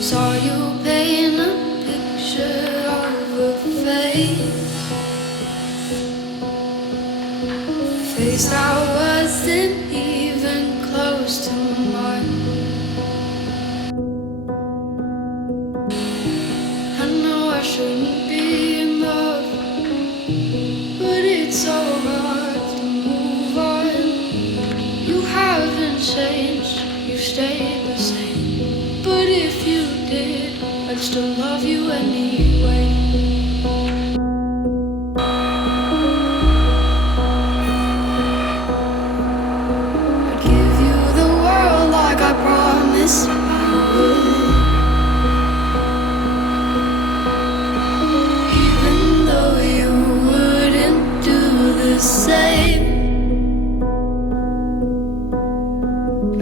Saw you paint a picture of a face that wasn't even close to mine. I know I shouldn't be in love, but it's so hard to move on. You haven't changed, you stayed the same. But if you did, I'd still love you anyway. I'd give you the world like I promised I would. Even though you wouldn't do the same.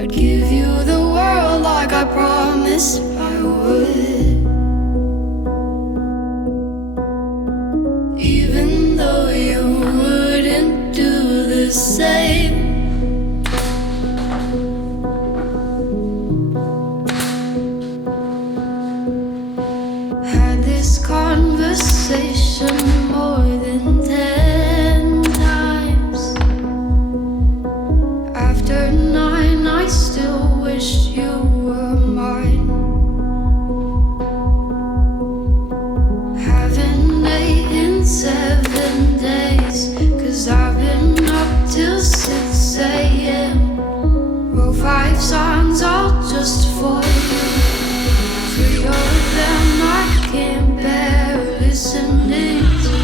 I'd give you the world like I promised I would. Even though you wouldn't do the same. Had this conversation more than 10 times. After 9 I still wish you were mine. Haven't ate in 7 days, 'cause I've been up till 6 a.m. Wrote 5 songs all just for you. 3 of them I can't bear listening to.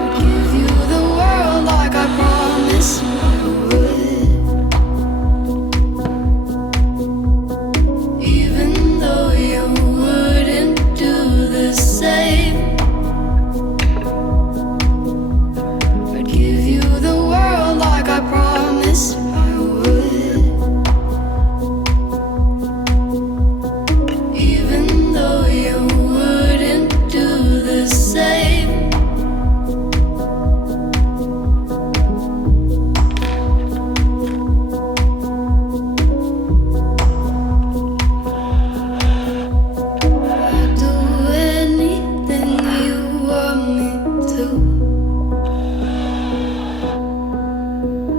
I'd give you the world like I promised I would. Even though you wouldn't do the same. I'd give you the world like I promised I would. Even though you wouldn't do the same. I'd do anything you want me to.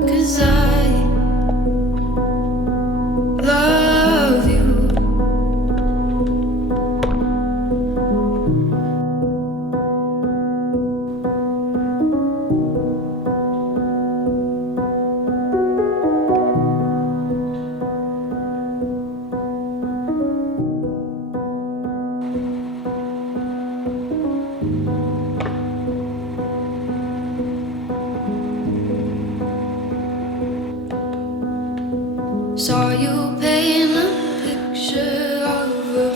'Cause I love you. Saw you paint a picture of a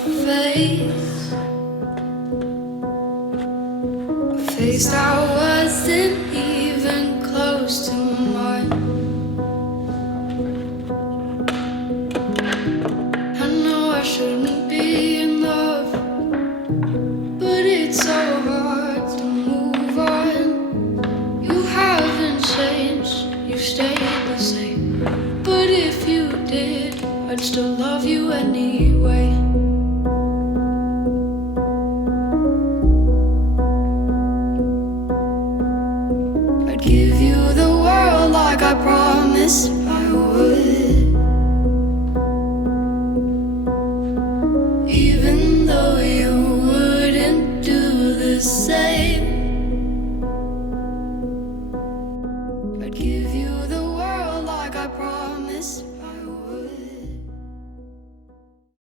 face that wasn't even close to mine. I know I shouldn't be in love, but it's so hard to move on. You haven't changed, you stayed the same. But if you did, I'd still love you anyway. I'd give you the world like I promised